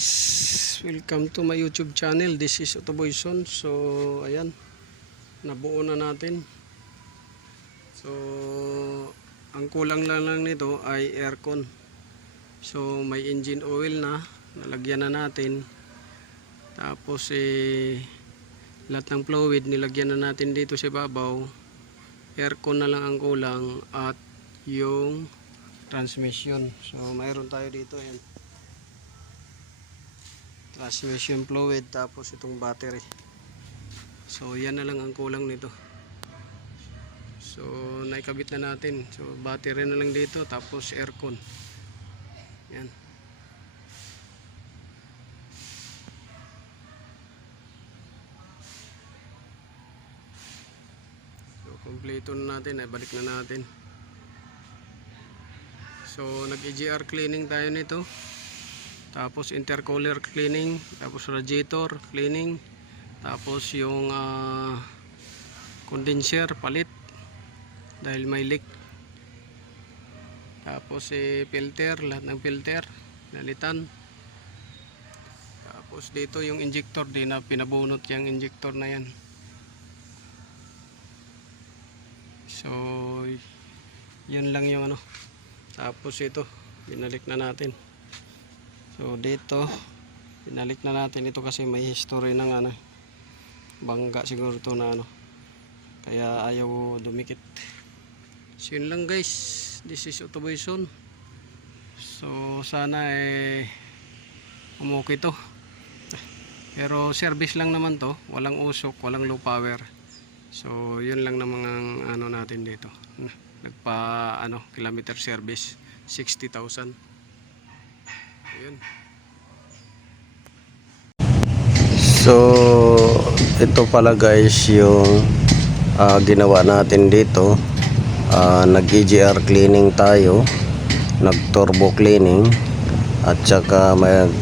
guys, welcome to my YouTube channel. This is Otoboyson. So ayan, nabuo na natin. So ang kulang lang nito ay aircon. So may engine oil na, nalagyan na natin. Tapos lahat ng fluid nilagyan na natin dito sa babaw. Aircon na lang ang kulang at yung transmission. So mayroon tayo dito, ayan, transmission fluid, tapos itong battery. So yan na lang ang kulang nito. So naikabit na natin. So battery na lang dito, tapos aircon. Yan. So kompleto na natin, ay balik na natin. So nag-EGR cleaning tayo nito. Tapos intercooler cleaning, tapos radiator cleaning, tapos yung condenser palit dahil may leak. Tapos filter, lahat ng filter nalitan. Tapos dito yung injector din na pinabunot, yung injector na yan. So yun lang yung ano. Tapos ito binalik na natin. So dito pinalik na natin ito kasi may history ng ano, bangga siguro ito na ano, kaya ayaw dumikit. So yun lang guys, this is Otoboyson. So sana umukay to, pero service lang naman to, walang usok, walang low power. So yun lang naman ang ano natin dito, nagpa ano kilometer service 60,000. Ayun. So ito pala guys yung ginawa natin dito. Nag-EGR cleaning tayo, nag-turbo cleaning, at saka mag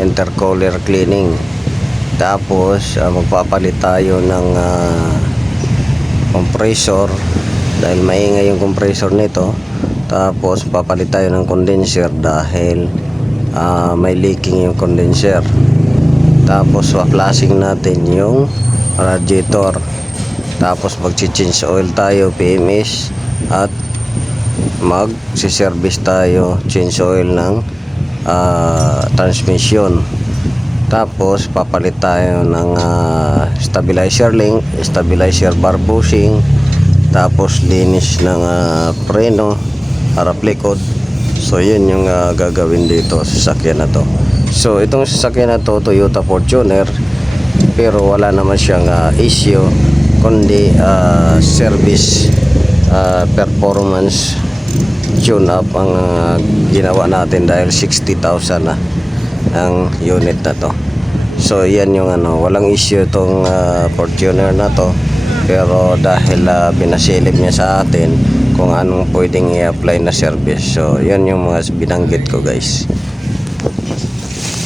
intercooler cleaning. Tapos magpapalit tayo ng compressor dahil maingay yung compressor nito. Tapos papalit tayo ng condenser dahil may leaking yung condenser. Tapos pa-flashing natin yung radiator. Tapos mag-change oil tayo, PMS, at mag-service tayo, change oil ng transmission. Tapos papalit tayo ng stabilizer link, stabilizer bar bushing, tapos linis ng preno, harap likod. So yun yung gagawin dito sa sasakyan na to. So itong sasakyan na to, Toyota Fortuner, pero wala naman siyang issue, kundi service performance tune up ang ginawa natin dahil 60,000 na ang unit na to. So yan yung ano, walang issue itong Fortuner na to, pero dahil binasilip niya sa atin kung anong pwedeng i-apply na service. So yan yung mga binanggit ko guys.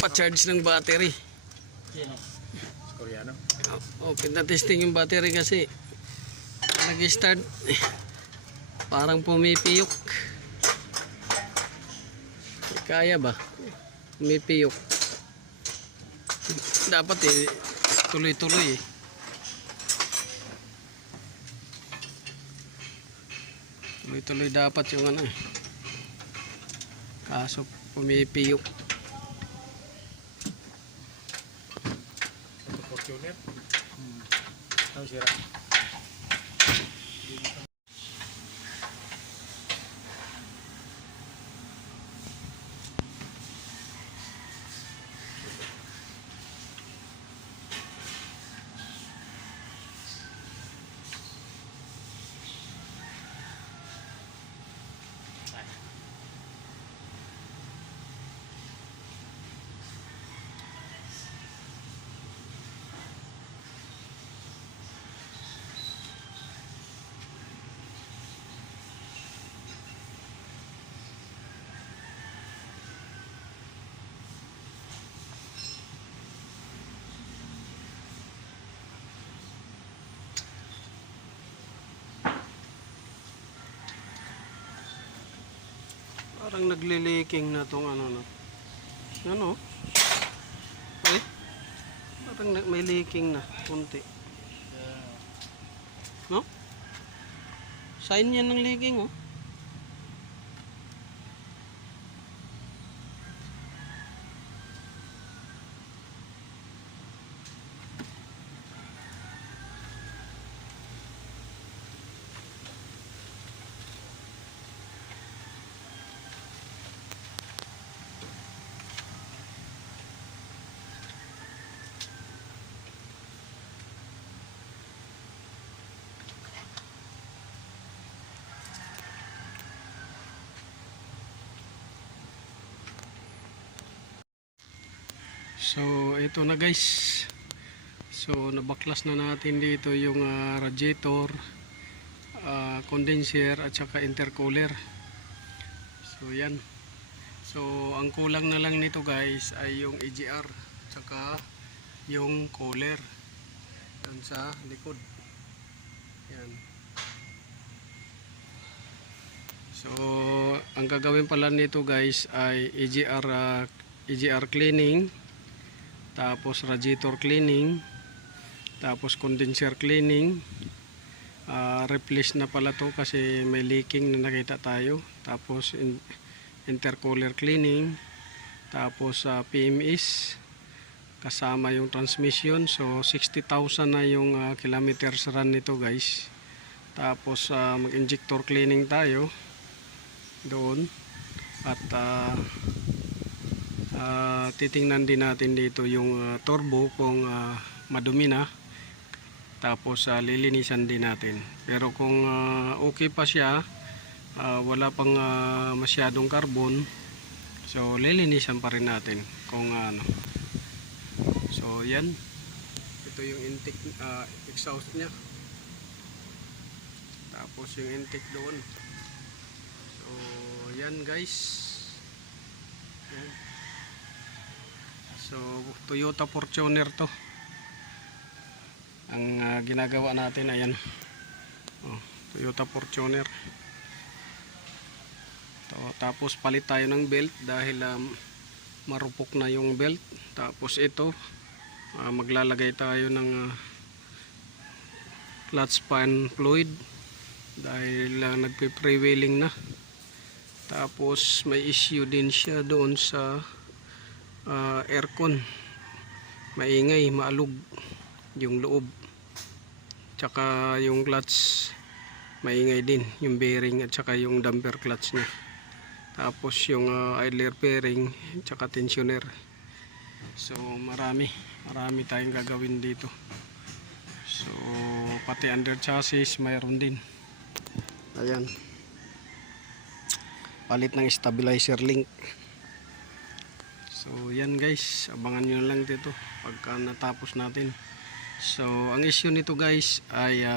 Pa-charge ng battery. Koreano? Oh, pinatesting yung battery kasi nag-start parang pumipiyok. Kaya ba? Pumipiyok. Dapat tuloy-tuloy tuloy-tuloy dapat yung ano kaso pumipiyok. Fortuner? Ano sira? Parang nagliliking na tong ano na. Ano? Parang may leaking na, kunti. No? Sign yan ng leaking, oh. So, ito na guys. So, nabaklas na natin dito yung radiator, condenser at saka intercooler. So, yan. So, ang kulang na lang nito guys ay yung EGR at saka yung cooler dun sa likod. Yan. So, ang gagawin pala nito guys ay EGR cleaning, tapos radiator cleaning, tapos condenser cleaning. Replace na pala to kasi may leaking na nakita tayo. Tapos intercooler cleaning, tapos PMS kasama yung transmission. So 60,000 na yung kilometers run nito guys. Tapos mag-injector cleaning tayo doon at titingnan din natin dito yung turbo kung madumi na, tapos lilinisan din natin. Pero kung okay pa siya, wala pang masyadong carbon, so lilinisan pa rin natin kung ano. So yan, ito yung intake, exhaust nya, tapos yung intake doon. So yan guys, yan. So Toyota Fortuner to ang ginagawa natin. Ayan, Toyota Fortuner to. Tapos palit tayo ng belt dahil marupok na yung belt. Tapos ito, maglalagay tayo ng clutch pan fluid dahil nagpe-prevailing na. Tapos may issue din siya doon sa aircon, maingay, maalog yung loob, tsaka yung clutch maingay din, yung bearing at saka yung damper clutch nya. Tapos yung idler bearing tsaka tensioner. So marami tayong gagawin dito. So pati under chassis mayroon din. Ayan, palit ng stabilizer link. So yan guys, abangan nyo lang dito pagka natapos natin. So ang issue nito guys ay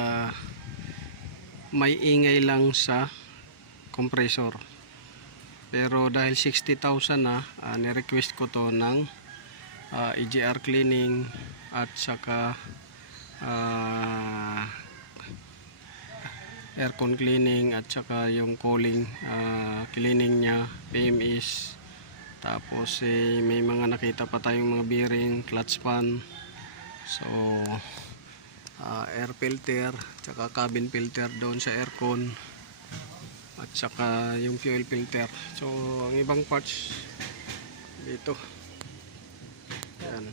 may ingay lang sa compressor. Pero dahil 60,000 na, ni-request ko to ng EGR cleaning at saka aircon cleaning at saka yung cooling cleaning nya, PMS. Tapos may mga nakita pa tayong mga bearing, clutch pan, so air filter, tsaka cabin filter doon sa aircon, at saka yung fuel filter. So ang ibang parts dito. Yan.